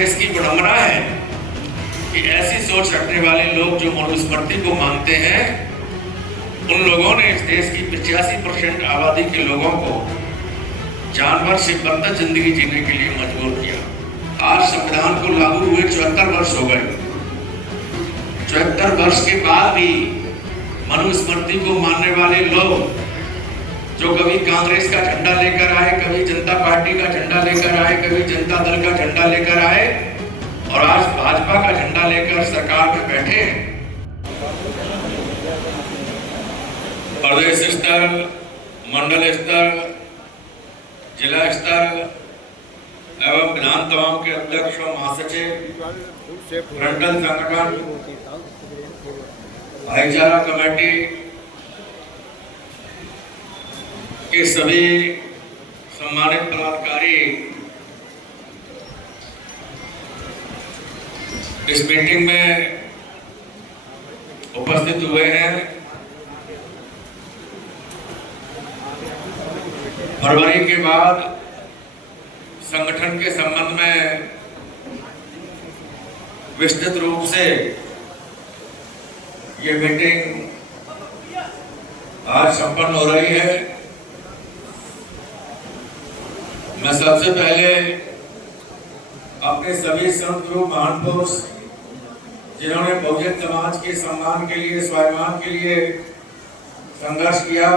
देश की विडंबना है कि ऐसी सोच रखने वाले लोग जो मनुस्मृति को मानते हैं, उन लोगों ने इस देश की 85% आबादी के लोगों को जानवर से बदतर जिंदगी जीने के लिए मजबूर किया। आज संविधान को लागू हुए 74 वर्ष हो गए। 74 वर्ष के बाद भी मनुस्मृति को मानने वाले लोग जो कभी कांग्रेस का झंडा लेकर आए, कभी जनता पार्टी का झंडा लेकर आए, कभी जनता दल का झंडा लेकर आए और आज भाजपा का झंडा लेकर सरकार में बैठे हैं। प्रदेश स्तर, मंडल स्तर, जिला स्तर एवं विधानसभाओं के अध्यक्ष और महासचिव, फ्रंटल संगठन, भाईचारा कमेटी के सभी सम्मानित पदाधिकारी इस मीटिंग में उपस्थित हुए हैं। फरवरी के बाद संगठन के संबंध में विस्तृत रूप से ये मीटिंग आज संपन्न हो रही है। मैं सबसे पहले अपने सभी संत गुरु महान पुरुष जिन्होंने बहुजन समाज के सम्मान के लिए, स्वाभिमान के लिए संघर्ष किया,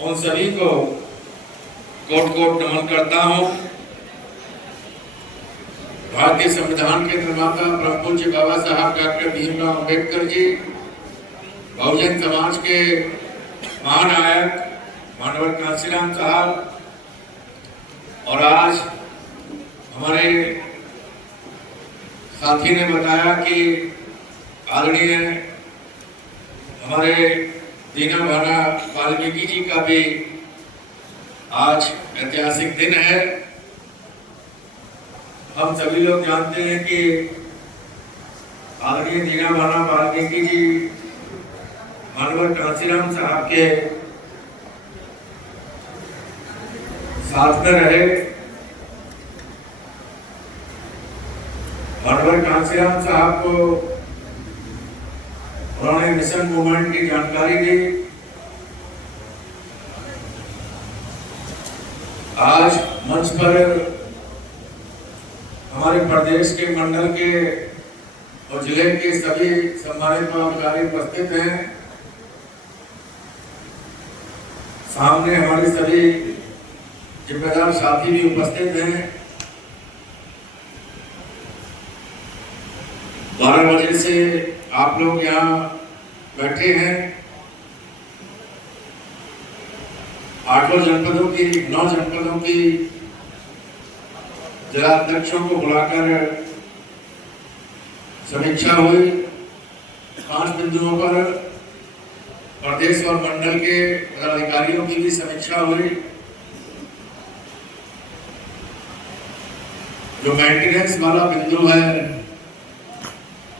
उन सभी को कोट कोट नमन करता हूं। भारतीय संविधान के निर्माता परम पूज्य बाबा साहब डॉक्टर भीमराव अम्बेडकर जी, बहुजन समाज के महानायक मानवर कांशीराम साहब, और आज हमारे साथी ने बताया कि आदरणीय हमारे दीना भाना वाल्मीकि जी का भी आज ऐतिहासिक दिन है। हम सभी लोग जानते हैं कि आदरणीय दीना भाना वाल्मीकि जी मानवर कांशीराम साहब के साथ में रहे। मानवर कांशीराम साहब को उन्होंने मिशन मूवमेंट की जानकारी दी। आज मंच पर हमारे प्रदेश के, मंडल के और जिले के सभी सम्मानित पदाधिकारी उपस्थित हैं। सामने हमारे सभी जिम्मेदार साथी भी उपस्थित हैं। 12 बजे से आप लोग यहाँ बैठे हैं। 8 जनपदों की, 9 जनपदों की जिला अध्यक्षों को बुलाकर समीक्षा हुई। 5 बिंदुओं पर प्रदेश और मंडल के पदाधिकारियों की भी समीक्षा हुई। जो मेंटेनेंस वाला बिंदु है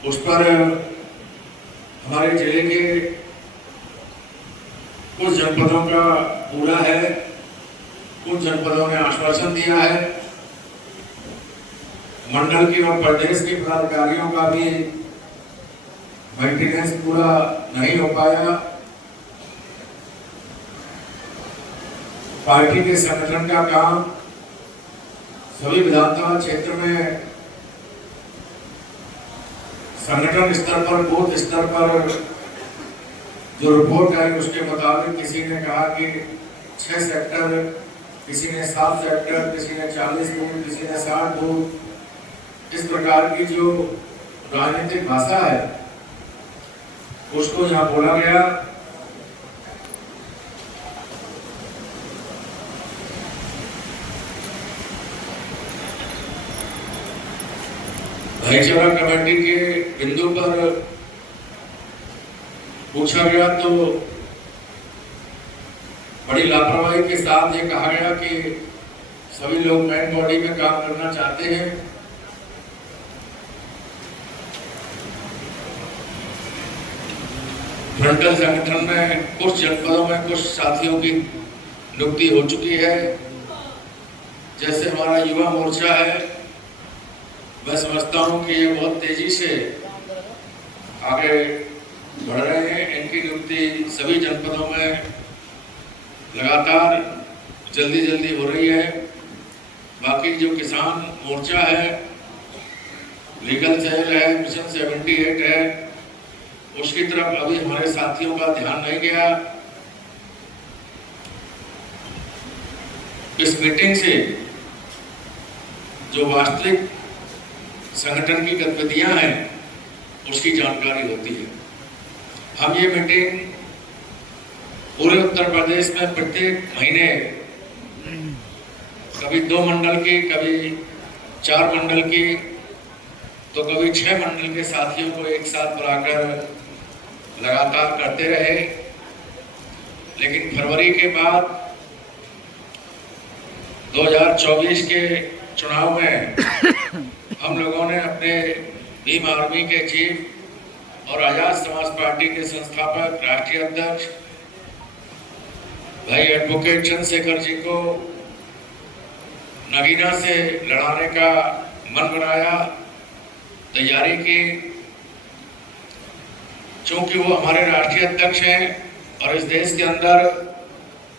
उस पर हमारे जिले के कुछ जनपदों का पूरा है, कुछ जनपदों ने आश्वासन दिया है। मंडल के और प्रदेश के पदाधिकारियों का भी मेंटेनेंस पूरा नहीं हो पाया। पार्टी के संगठन का काम सभी विधानसभा क्षेत्र में संगठन स्तर पर, बूथ स्तर पर जो रिपोर्ट आई उसके मुताबिक किसी ने कहा कि 6 सेक्टर, किसी ने 7 सेक्टर, किसी ने 40 बूथ, किसी ने 60 बूथ। इस प्रकार की जो राजनीतिक भाषा है उसको यहाँ बोला गया। भाईचारा कमेटी के बिंदु पर पूछा गया तो बड़ी लापरवाही के साथ ये कहा गया कि सभी लोग मेन बॉडी में काम करना चाहते हैं। फ्रंटल संगठन में कुछ जनपदों में कुछ साथियों की नियुक्ति हो चुकी है। जैसे हमारा युवा मोर्चा है मैं समझता हूं कि ये बहुत तेजी से आगे बढ़ रहे हैं। इनकी नियुक्ति सभी जनपदों में लगातार जल्दी हो रही है। बाकी जो किसान मोर्चा है, लीगल सेल है, मिशन 78 है, उसकी तरफ अभी हमारे साथियों का ध्यान नहीं गया। इस मीटिंग से जो वास्तविक संगठन की गतिविधियां हैं उसकी जानकारी होती है। हम ये मीटिंग पूरे उत्तर प्रदेश में प्रत्येक महीने कभी 2 मंडल की, कभी 4 मंडल की, तो कभी 6 मंडल के साथियों को एक साथ बुलाकर लगातार करते रहे। लेकिन फरवरी के बाद 2024 के चुनाव में हम लोगों ने अपने भीम आर्मी के चीफ और आजाद समाज पार्टी के संस्थापक राष्ट्रीय अध्यक्ष भाई एडवोकेट चंद्रशेखर जी को नगीना से लड़ाने का मन बनाया, तैयारी की। चूंकि वो हमारे राष्ट्रीय अध्यक्ष हैं और इस देश के अंदर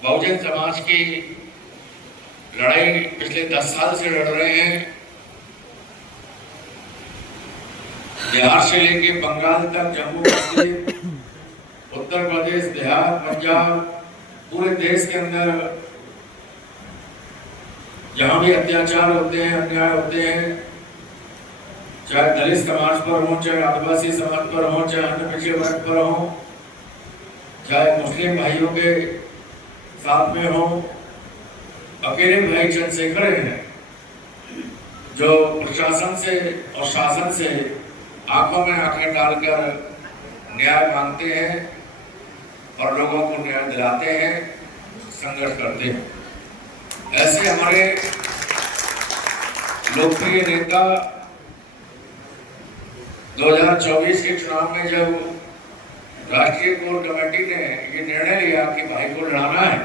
बहुजन समाज की लड़ाई पिछले 10 साल से लड़ रहे हैं, बिहार से लेके बंगाल तक, जम्मू कश्मीर, उत्तर प्रदेश, बिहार, पंजाब, पूरे देश के अंदर जहां भी अत्याचार होते हैं, अन्याय होते हैं, चाहे दलित समाज पर हो, चाहे आदिवासी समाज पर हो, चाहे अन्य पिछड़े वर्ग पर हो, चाहे मुस्लिम भाइयों के साथ में हो, अकेले भाई चंद्रशेखर हैं जो प्रशासन से और शासन से आंखों में आंखें डालकर न्याय मांगते हैं और लोगों को न्याय दिलाते हैं, संघर्ष करते हैं। ऐसे हमारे लोकप्रिय नेता 2024 के चुनाव में जब राष्ट्रीय कोर कमेटी ने ये निर्णय लिया कि भाई को लड़ाना है,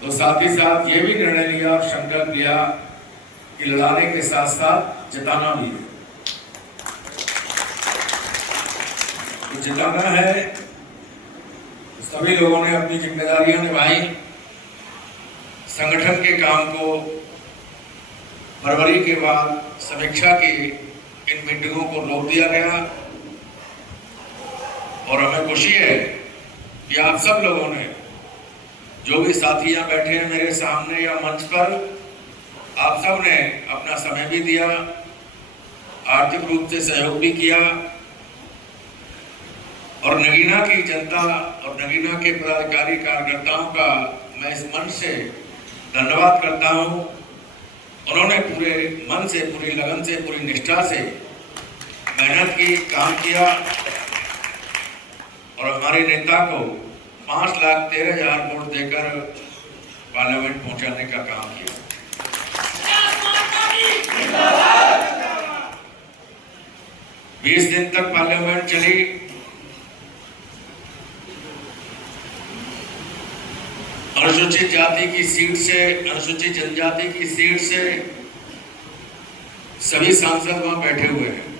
तो साथ ही साथ ये भी निर्णय लिया, संकल्प लिया कि लड़ाने के साथ साथ जिताना भी है। तो जिताना है, सभी लोगों ने अपनी जिम्मेदारियां निभाई। संगठन के काम को फरवरी के बाद समीक्षा की इन मीटिंगों को रोक दिया गया और हमें खुशी है कि आप सब लोगों ने, जो भी साथी यहाँ बैठे हैं मेरे सामने या मंच पर, आप सब ने अपना समय भी दिया, आर्थिक रूप से सहयोग भी किया और नगीना की जनता और नगीना के पदाधिकारी कार्यकर्ताओं का मैं इस मंच से धन्यवाद करता हूं। उन्होंने पूरे मन से, पूरी लगन से, पूरी निष्ठा से मेहनत की, काम किया और हमारे नेता को 5,13,000 वोट देकर पार्लियामेंट पहुंचाने का काम किया। 20 दिन तक पार्लियामेंट चली। अनुसूचित जाति की सीट से, अनुसूचित जनजाति की सीट से सभी सांसद वहां बैठे हुए हैं।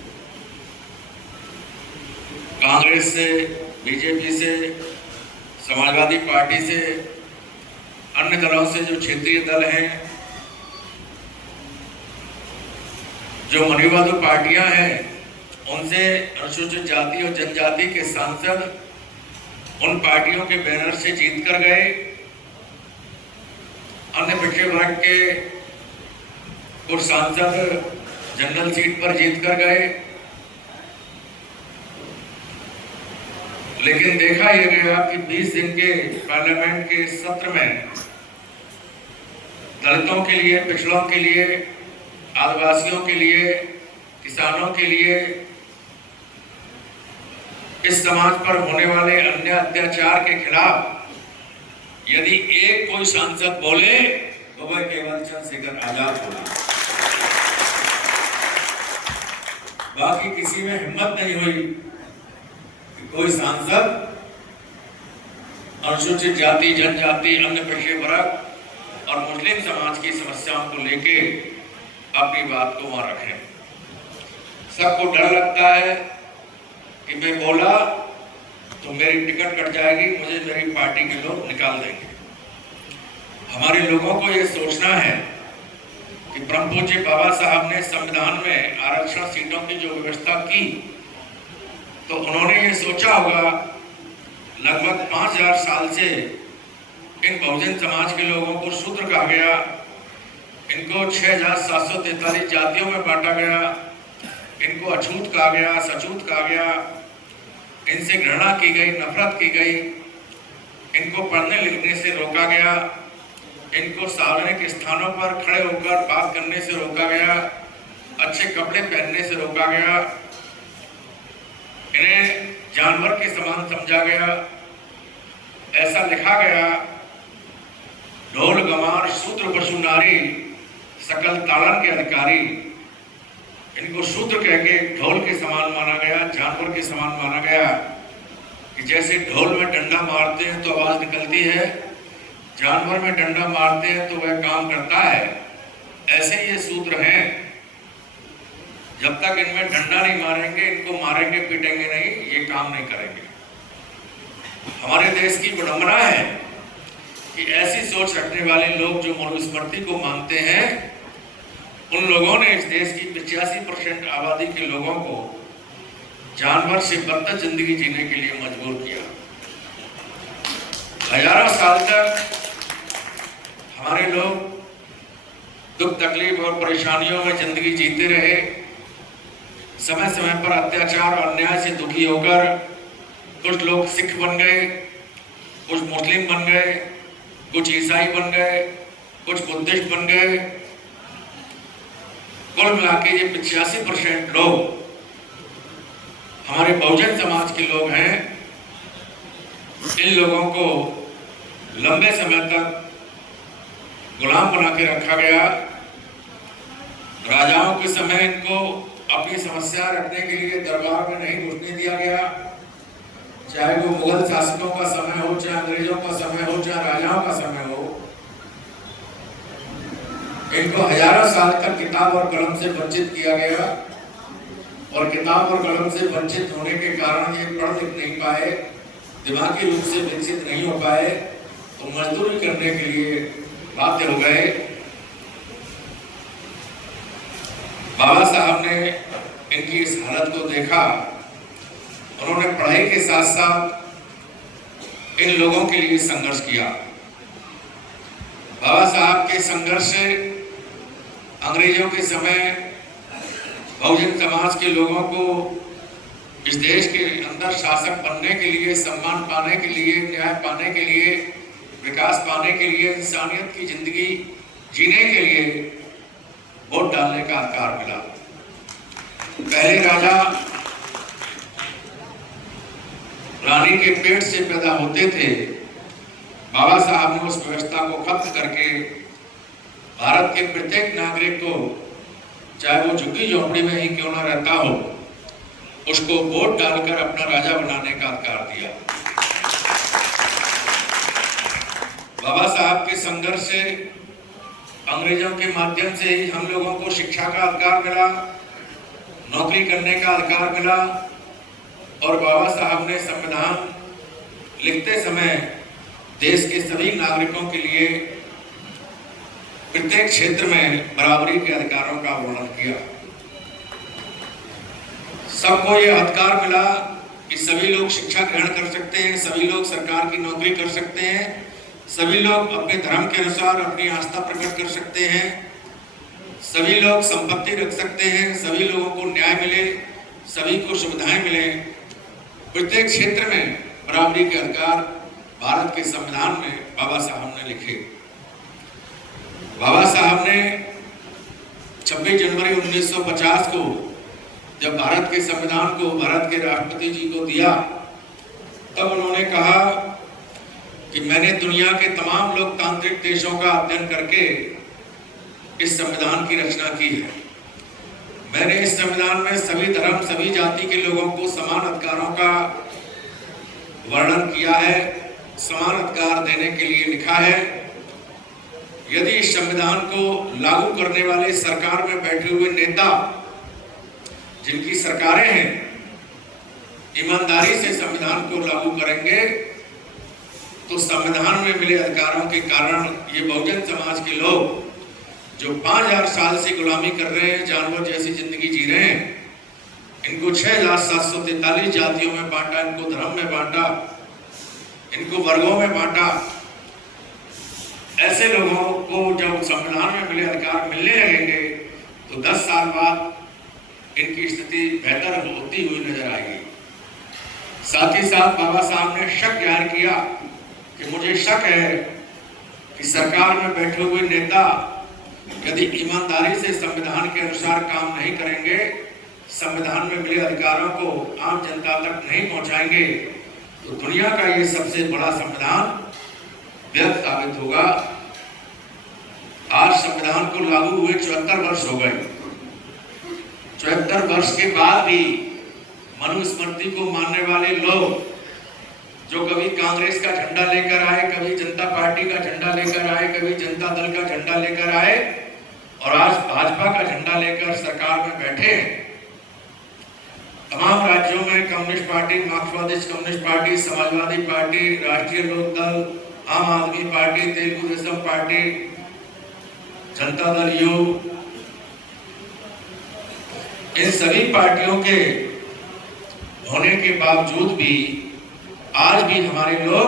कांग्रेस से, बीजेपी से, समाजवादी पार्टी से, अन्य दलों से, जो क्षेत्रीय दल हैं, जो मनीवादी पार्टियां हैं, उनसे अनुसूचित जाति और जनजाति के सांसद उन पार्टियों के बैनर से जीत कर गए। अन्य पिछड़े वर्ग के कुछ सांसद जनरल सीट पर जीत कर गए। लेकिन देखा यह गया कि 20 दिन के पार्लियामेंट के सत्र में दलितों के लिए, पिछड़ों के लिए, आदिवासियों के लिए, किसानों के लिए, इस समाज पर होने वाले अन्य अत्याचार के खिलाफ यदि एक कोई सांसद बोले तो वह केवल चंद्रशेखर आजाद बोला। बाकी किसी में हिम्मत नहीं हुई कि कोई सांसद अनुसूचित जाति, जनजाति, अन्य पिछड़े वर्ग और मुस्लिम समाज की समस्याओं को लेके अपनी बात को वहां रखें। सबको डर लगता है कि मैं बोला तो मेरी टिकट कट जाएगी, मुझे मेरी पार्टी के लोग निकाल देंगे। हमारे लोगों को ये सोचना है कि परम पूज्य बाबा साहब ने संविधान में आरक्षण सीटों की जो व्यवस्था की, तो उन्होंने ये सोचा होगा लगभग 5000 साल से इन बहुजन समाज के लोगों को शूद्र कहा गया, इनको 6743 जातियों में बांटा गया, इनको अछूत कहा गया, सछूत कहा गया, इनसे घृणा की गई, नफरत की गई, इनको पढ़ने लिखने से रोका गया, इनको सार्वजनिक स्थानों पर खड़े होकर बात करने से रोका गया, अच्छे कपड़े पहनने से रोका गया, इन्हें जानवर के समान समझा गया। ऐसा लिखा गया, ढोल गंवार शूद्र पशु नारी सकल ताड़न के अधिकारी। इनको शूद्र कह के ढोल के समान माना गया, जानवर के समान माना गया कि जैसे ढोल में डंडा मारते हैं तो आवाज निकलती है, जानवर में डंडा मारते हैं तो वह काम करता है, ऐसे ये शूद्र हैं। जब तक इनमें डंडा नहीं मारेंगे, इनको मारेंगे पीटेंगे नहीं, ये काम नहीं करेंगे। हमारे देश की विडंबना है कि ऐसी सोच रखने वाले लोग जो मनुस्मृति को मानते हैं, उन लोगों ने इस देश की 85% आबादी के लोगों को जानवर से बदतर जिंदगी जीने के लिए मजबूर किया। हजारों साल तक हमारे लोग दुख तकलीफ और परेशानियों में जिंदगी जीते रहे। समय समय पर अत्याचार और अन्याय से दुखी होकर कुछ लोग सिख बन गए, कुछ मुस्लिम बन गए, कुछ ईसाई बन गए, कुछ बुद्धिस्ट बन गए। कुल मिला के ये 85% लोग हमारे बहुजन समाज के लोग हैं। इन लोगों को लंबे समय तक गुलाम बना के रखा गया। राजाओं के समय इनको अपनी समस्या रखने के लिए दरबार में नहीं घुसने दिया गया, चाहे वो मुगल शासकों का समय हो, चाहे अंग्रेजों का समय हो, चाहे राजाओं का समय हो। इनको हजारों साल तक किताब और कलम से वंचित किया गया, और किताब और कलम से वंचित होने के कारण ये पढ़ लिख नहीं पाए, दिमागी रूप से विकसित नहीं हो पाए, तो मजदूरी करने के लिए बाध्य हो गए। बाबा साहब ने इनकी इस हालत को देखा। उन्होंने पढ़ाई के साथ साथ इन लोगों के लिए संघर्ष किया। बाबा साहब के संघर्ष से अंग्रेजों के समय बहुजन समाज के लोगों को इस देश के अंदर शासक बनने के लिए, सम्मान पाने के लिए, न्याय पाने के लिए, विकास पाने के लिए, इंसानियत की जिंदगी जीने के लिए वोट डालने का अधिकार मिला। पहले राजा रानी के पेट से पैदा होते थे। बाबा साहब ने उस व्यवस्था को खत्म करके भारत के प्रत्येक नागरिक को, चाहे वो झुग्गी झोपड़ी में ही क्यों ना रहता हो, उसको वोट डालकर अपना राजा बनाने का अधिकार दिया। बाबा साहब के संघर्ष से अंग्रेजों के माध्यम से ही हम लोगों को शिक्षा का अधिकार मिला, नौकरी करने का अधिकार मिला, और बाबा साहब ने संविधान लिखते समय देश के सभी नागरिकों के लिए प्रत्येक क्षेत्र में बराबरी के अधिकारों का वर्णन किया। सबको ये अधिकार मिला कि सभी लोग शिक्षा ग्रहण कर सकते हैं, सभी लोग सरकार की नौकरी कर सकते हैं, सभी लोग अपने धर्म के अनुसार अपनी आस्था प्रकट कर सकते हैं, सभी लोग संपत्ति रख सकते हैं, सभी लोगों को न्याय मिले, सभी को सुविधाएं मिले। प्रत्येक क्षेत्र में बराबरी के अधिकार भारत के संविधान में बाबा साहब ने लिखे। बाबा साहब ने 26 जनवरी 1950 को जब भारत के संविधान को भारत के राष्ट्रपति जी को दिया, तब उन्होंने कहा कि मैंने दुनिया के तमाम लोकतांत्रिक देशों का अध्ययन करके इस संविधान की रचना की है। मैंने इस संविधान में सभी धर्म, सभी जाति के लोगों को समान अधिकारों का वर्णन किया है, समान अधिकार देने के लिए लिखा है। यदि इस संविधान को लागू करने वाले सरकार में बैठे हुए नेता जिनकी सरकारें हैं ईमानदारी से संविधान को लागू करेंगे तो संविधान में मिले अधिकारों के कारण ये बहुजन समाज के लोग जो 5000 साल से गुलामी कर रहे हैं, जानवर जैसी जिंदगी जी रहे हैं, इनको 6743 जातियों में बांटा, इनको धर्म में बांटा, इनको वर्गों में बांटा। ऐसे लोगों को जब संविधान में मिले अधिकार मिलने लगेंगे तो 10 साल बाद इनकी स्थिति बेहतर होती हुई नजर आएगी। साथ ही साथ बाबा साहब ने शक जाहिर किया कि मुझे शक है कि सरकार में बैठे हुए नेता यदि ईमानदारी से संविधान के अनुसार काम नहीं करेंगे, संविधान में मिले अधिकारों को आम जनता तक नहीं पहुंचाएंगे, तो दुनिया का ये सबसे बड़ा संविधान व्यर्थ साबित होगा। आज संविधान को लागू हुए 74 वर्ष हो गए। 74 वर्ष के बाद भी मनुस्मृति को मानने वाले लोग जो कभी कांग्रेस का झंडा लेकर आए, कभी जनता पार्टी का झंडा लेकर आए, कभी जनता दल का झंडा लेकर आए और आज भाजपा का झंडा लेकर सरकार में बैठे हैं। तमाम राज्यों में कम्युनिस्ट पार्टी, मार्क्सवादी कम्युनिस्ट पार्टी, समाजवादी पार्टी, राष्ट्रीय लोकदल, आम आदमी party, Telugu Desam party, Janata Dal you, इन सभी पार्टियों के होने के बावजूद भी आज भी हमारे लोग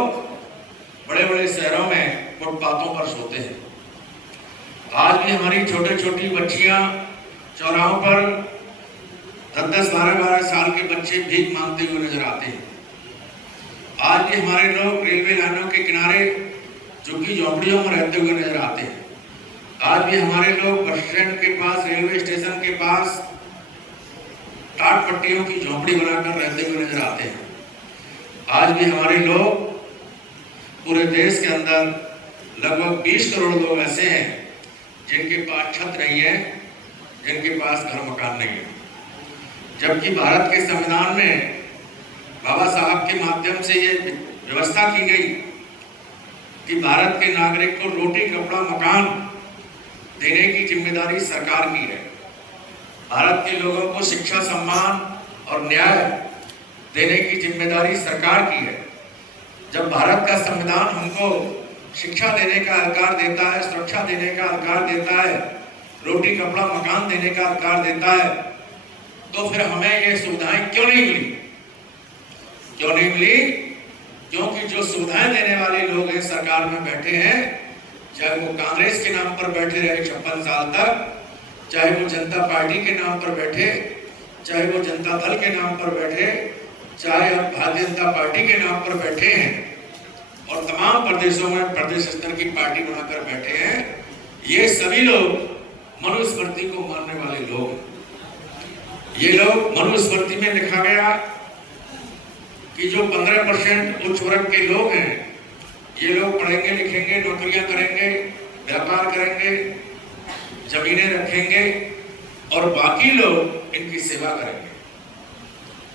बड़े बड़े शहरों में फुटपाथों पर सोते हैं। आज भी हमारी छोटे छोटी बच्चियां चौराहों पर 10-10, 12-12 साल के बच्चे भीख मांगते हुए नजर आते हैं। आज भी हमारे लोग रेलवे लाइनों के किनारे झुग्गी झोंपड़ियों में रहते हुए नजर आते हैं। आज भी हमारे लोग बस स्टैंड के पास, रेलवे स्टेशन के पास टाट पट्टियों की झोंपड़ी बनाकर रहते हुए नजर आते हैं। आज भी हमारे लोग पूरे देश के अंदर लगभग 20 करोड़ लोग ऐसे हैं जिनके पास छत नहीं है, जिनके पास घर मकान नहीं है। जबकि भारत के संविधान में बाबा साहब के माध्यम से ये व्यवस्था की गई कि भारत के नागरिक को रोटी, कपड़ा, मकान देने की जिम्मेदारी सरकार की है। भारत के लोगों को शिक्षा, सम्मान और न्याय देने की जिम्मेदारी सरकार की है। जब भारत का संविधान हमको शिक्षा देने का अधिकार देता है, सुरक्षा देने का अधिकार देता है, रोटी, कपड़ा, मकान देने का अधिकार देता है, तो फिर हमें ये सुविधाएं क्यों नहीं मिली? क्यों नहीं मिली? क्योंकि जो सुविधाएं देने वाले लोग हैं सरकार में बैठे हैं, चाहे वो कांग्रेस के नाम पर बैठे रहे 56 साल तक, चाहे वो जनता पार्टी के नाम पर बैठे, चाहे वो जनता दल के नाम पर बैठे, चाहे अब भारतीय जनता पार्टी के नाम पर बैठे हैं और तमाम प्रदेशों में प्रदेश स्तर की पार्टी बनाकर बैठे हैं, ये सभी लोग मनुस्मृति को मानने वाले लोग। ये लोग, मनुस्मृति में लिखा गया कि जो 15% उच्च वर्ग के लोग हैं, ये लोग पढ़ेंगे, लिखेंगे, नौकरियां करेंगे, व्यापार करेंगे, जमीनें रखेंगे और बाकी लोग इनकी सेवा करेंगे।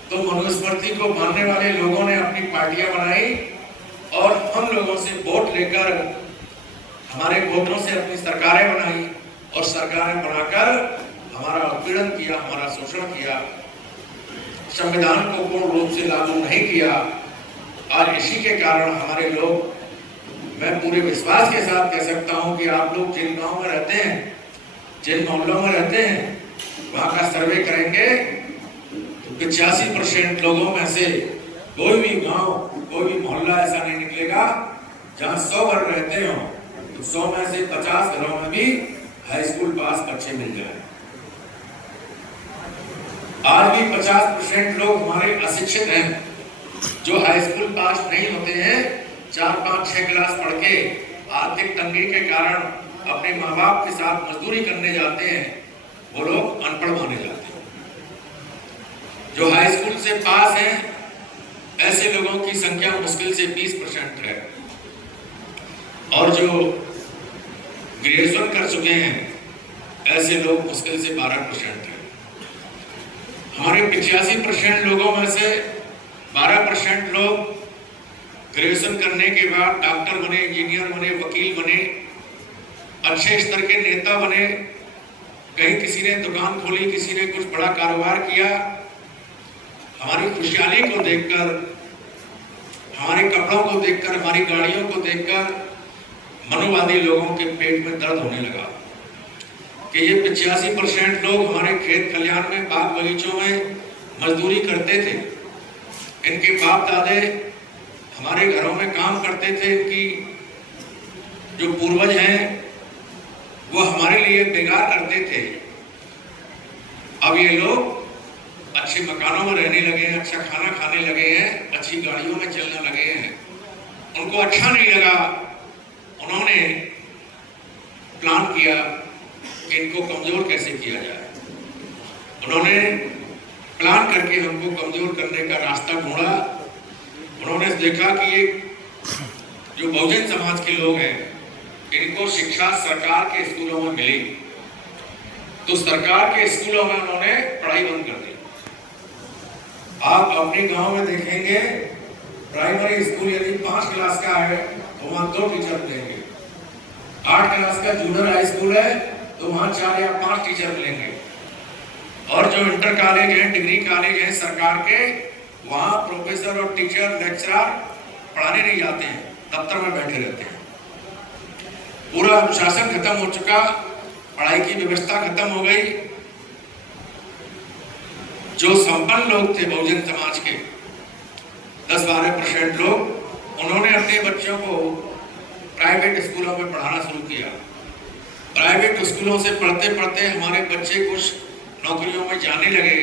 तो मनुस्मृति को मानने वाले लोगों ने अपनी पार्टियां बनाई और हम लोगों से वोट लेकर, हमारे वोटों से अपनी सरकारें बनाई और सरकारें बनाकर हमारा उत्पीड़न किया, हमारा शोषण किया, संविधान को पूर्ण रूप से लागू नहीं किया। आज इसी के कारण हमारे लोग, मैं पूरे विश्वास के साथ कह सकता हूं कि आप लोग जिन गांव में रहते हैं, जिन मोहल्लों में रहते हैं, वहां का सर्वे करेंगे तो 85% लोगों में से कोई भी गांव, कोई भी मोहल्ला ऐसा नहीं निकलेगा जहां 100 घर रहते हो तो 100 में से 50 घरों में भी हाई स्कूल पास बच्चे मिल जाए। आज भी 50% लोग हमारे अशिक्षित हैं, जो हाई स्कूल पास नहीं होते हैं, 4, 5, 6 क्लास पढ़ के आर्थिक तंगी के कारण अपने माँ बाप के साथ मजदूरी करने जाते हैं, वो लोग अनपढ़ माने जाते हैं। जो हाई स्कूल से पास हैं, ऐसे लोगों की संख्या मुश्किल से 20% है और जो ग्रेजुएशन कर चुके हैं, ऐसे लोग मुश्किल से 12% है। हमारे 85% लोगों में से 12% लोग ग्रेजुएशन करने के बाद डॉक्टर बने, इंजीनियर बने, वकील बने, अच्छे स्तर के नेता बने, कहीं किसी ने दुकान खोली, किसी ने कुछ बड़ा कारोबार किया, हमारी खुशहाली को देखकर, हमारे कपड़ों को देखकर, हमारी गाड़ियों को देखकर मनुवादी लोगों के पेट में दर्द होने लगा कि ये 85% लोग हमारे खेत खलिहान में, बाग बगीचों में मजदूरी करते थे, इनके बाप दादे हमारे घरों में काम करते थे, इनकी जो पूर्वज हैं वो हमारे लिए बेगार करते थे। अब ये लोग अच्छे मकानों में रहने लगे हैं, अच्छा खाना खाने लगे हैं, अच्छी गाड़ियों में चलने लगे हैं। उनको अच्छा नहीं लगा, उन्होंने प्लान किया कि इनको कमजोर कैसे किया जाए। उन्होंने प्लान करके हमको कमजोर करने का रास्ता ढूंढा। उन्होंने देखा कि ये जो बहुजन समाज के लोग हैं, इनको शिक्षा सरकार के स्कूलों में मिली, तो सरकार के स्कूलों में उन्होंने पढ़ाई बंद कर दी। आप अपने गांव में देखेंगे, प्राइमरी स्कूल यदि 5 क्लास का है तो वहां 2 टीचर मिलेंगे। 8 क्लास का जूनियर हाई स्कूल है तो वहां 4 या 5 टीचर मिलेंगे। और जो इंटर कॉलेज है, डिग्री कॉलेज है सरकार के, वहां प्रोफेसर और टीचर, लेक्चरर पढ़ाने नहीं जाते हैं, दफ्तर में बैठे रहते हैं। पूरा अनुशासन खत्म हो चुका, पढ़ाई की व्यवस्था खत्म हो गई। जो संपन्न लोग थे बहुजन समाज के 10-12% लोग, उन्होंने अपने बच्चों को प्राइवेट स्कूलों में पढ़ाना शुरू किया। प्राइवेट स्कूलों से पढ़ते पढ़ते हमारे बच्चे कुछ नौकरियों में जाने लगे।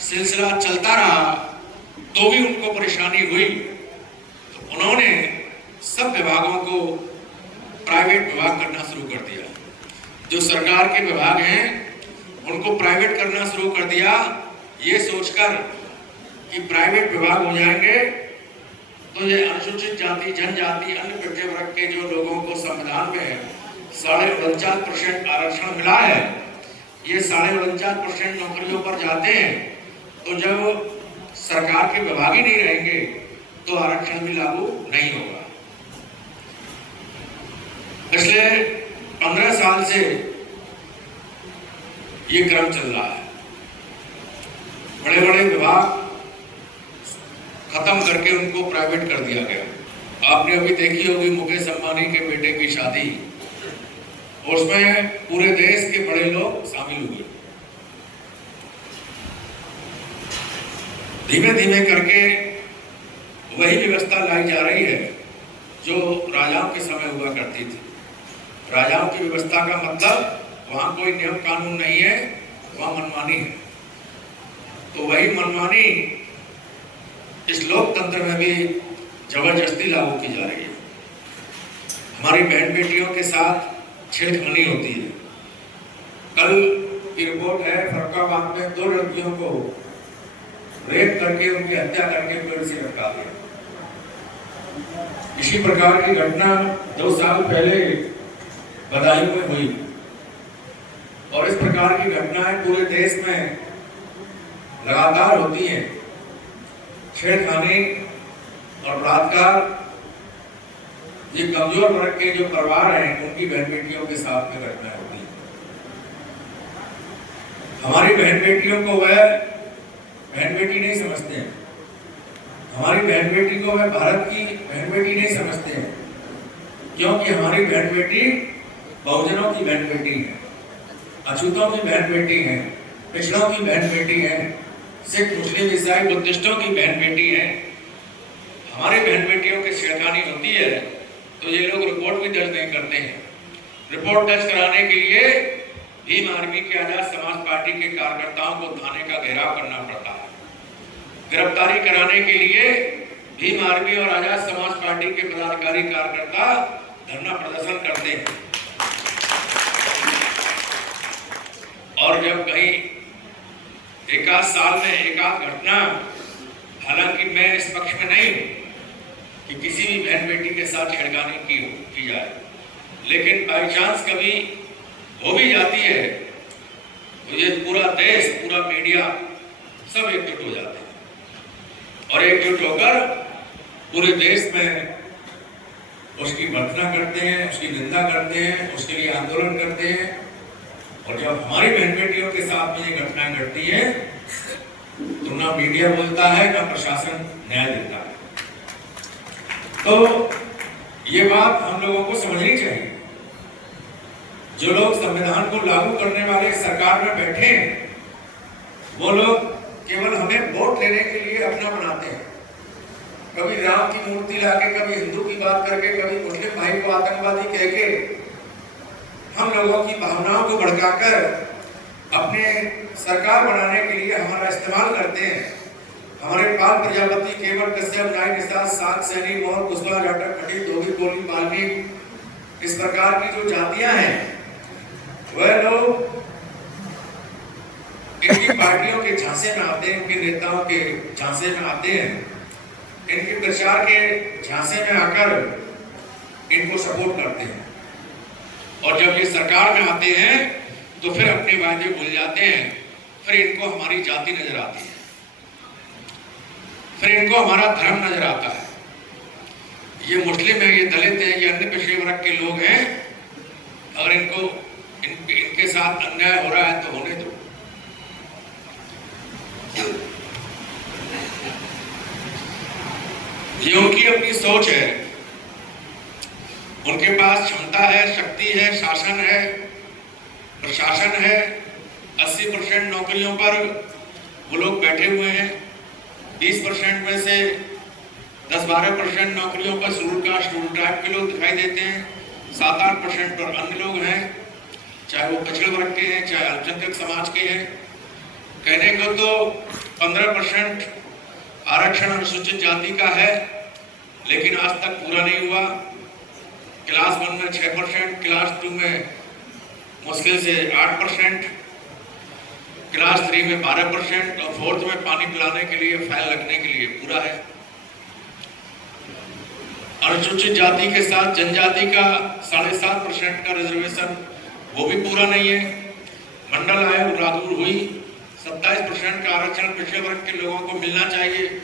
सिलसिला चलता रहा तो भी उनको परेशानी हुई, तो उन्होंने सब विभागों को प्राइवेट विभाग करना शुरू कर दिया। जो सरकार के विभाग हैं उनको प्राइवेट करना शुरू कर दिया, ये सोचकर कि प्राइवेट विभाग हो जाएंगे तो ये अनुसूचित जाति, जनजाति, अन्य पिछड़े वर्ग के जो लोगों को संविधान में 49.5% आरक्षण मिला है, ये 49.5% नौकरियों पर जाते हैं, तो जब सरकार के विभाग ही नहीं रहेंगे तो आरक्षण भी लागू नहीं होगा। पिछले 15 साल से ये क्रम चल रहा है। बड़े बड़े विभाग खत्म करके उनको प्राइवेट कर दिया गया। आपने अभी देखी होगी मुकेश अंबानी के बेटे की शादी, और उसमें पूरे देश के बड़े लोग शामिल हुए। धीमे धीमे करके वही व्यवस्था लाई जा रही है जो राजाओं के समय हुआ करती थी। राजाओं की व्यवस्था का मतलब वहां कोई नियम कानून नहीं है, वहां मनमानी है। तो वही मनमानी इस लोकतंत्र में भी जबरदस्ती लागू की जा रही है। हमारी बहन बेटियों के साथ छेड़खानी होती है। कल की रिपोर्ट है, फरुखाबाद में 2 लड़कियों को रेप करके उनकी हत्या करके पेड़ से लटका दिया। इसी प्रकार की घटना 2 साल पहले बदायूं में हुई, और इस प्रकार की घटनाएं पूरे देश में लगातार होती हैं। छेड़खानी और बलात्कार ये कमजोर वर्ग के जो परिवार हैं उनकी बहन बेटियों के साथ में घटनाएं होती हैं। हमारी बहन बेटियों को वह बहन बेटी नहीं समझते हैं। हमारी बहन बेटी को वह भारत की बहन बेटी नहीं समझते हैं, क्योंकि हमारी बहन बेटी बहुजनों की बहन बेटी है, अछूतों की बहन बेटी है, पिछड़ों की बहन बेटी है, सिख, मुस्लिम, ईसाई, बुद्धिस्टों की बहन बेटी है। हमारी बहन बेटियों की छेड़खानी होती है तो ये लोग रिपोर्ट भी दर्ज नहीं करते हैं। रिपोर्ट दर्ज कराने के लिए भीम आर्मी के आजाद समाज पार्टी के कार्यकर्ताओं को थाने का घेराव करना पड़ता है। गिरफ्तारी कराने के लिए भीम आर्मी और आजाद समाज पार्टी के पदाधिकारी कार्यकर्ता धरना प्रदर्शन करते हैं। और जब कहीं एकाध साल में एकाध घटना, हालांकि मैं इस पक्ष में नहीं हूं कि किसी भी बहन बेटी के साथ छेड़खानी की जाए, लेकिन बाई चांस कभी हो भी जाती है तो ये पूरा देश, पूरा मीडिया सब एकजुट हो जाते हैं और एकजुट होकर पूरे देश में उसकी भर्त्सना करते हैं, उसकी निंदा करते हैं, उसके लिए आंदोलन करते हैं। और जब हमारी बहन बेटियों के साथ में ये घटनाएं घटती है तो ना मीडिया बोलता है ना प्रशासन न्याय देता है। तो ये बात हम लोगों को समझनी चाहिए। जो लोग संविधान को लागू करने वाले सरकार में बैठे हैं वो लोग केवल हमें वोट लेने के लिए अपना बनाते हैं। कभी राम की मूर्ति लाके, कभी हिंदू की बात करके, कभी मुस्लिम भाई को आतंकवादी कह के हम लोगों की भावनाओं को भड़काकर अपने सरकार बनाने के लिए हमारा इस्तेमाल करते हैं। हमारे पाल प्रजापति, केवल कश्यप, नाई, निषाद, सात, सैनी, मोर, कुशवाहा, जाटव, खटीक, धोबी, कोली, वाल्मीकि, इस प्रकार की जो जातियां हैं वह लोग इनकी पार्टियों के झांसे में आते हैं, इनके नेताओं के झांसे में आते हैं, इनके प्रचार के झांसे में आकर इनको सपोर्ट करते हैं। और जब ये सरकार में आते हैं तो फिर अपने वादे भूल जाते हैं, फिर इनको हमारी जाति नजर आती है, फिर इनको हमारा धर्म नजर आता है। ये मुस्लिम है, ये दलित है, ये अन्य पिछड़े वर्ग के लोग हैं, अगर इनको इनके साथ अन्याय हो रहा है तो होने दो। ये उनकी अपनी सोच है, उनके पास क्षमता है, शक्ति है, शासन है, प्रशासन है। 80% नौकरियों पर वो लोग बैठे हुए हैं। 20% में से 10-12% नौकरियों पर शेड्यूल कास्ट, शेड्यूल ट्राइब के लोग दिखाई देते हैं। 7-8% पर अन्य लोग हैं, चाहे वो पिछड़े वर्ग के हैं, चाहे अल्पसंख्यक समाज के हैं। कहने को तो 15% आरक्षण अनुसूचित जाति का है, लेकिन आज तक पूरा नहीं हुआ। क्लास 1 में 6%, क्लास 2 में मुश्किल से 8%, क्लास 3 में 12% और 4th में पानी पिलाने के लिए, फाइल रखने के लिए पूरा है। अनुसूचित जाति के साथ जनजाति का 7.5% का रिजर्वेशन, वो भी पूरा नहीं है। मंडल आयोग लागू हुई, 27% का आरक्षण पिछड़े वर्ग के लोगों को मिलना चाहिए।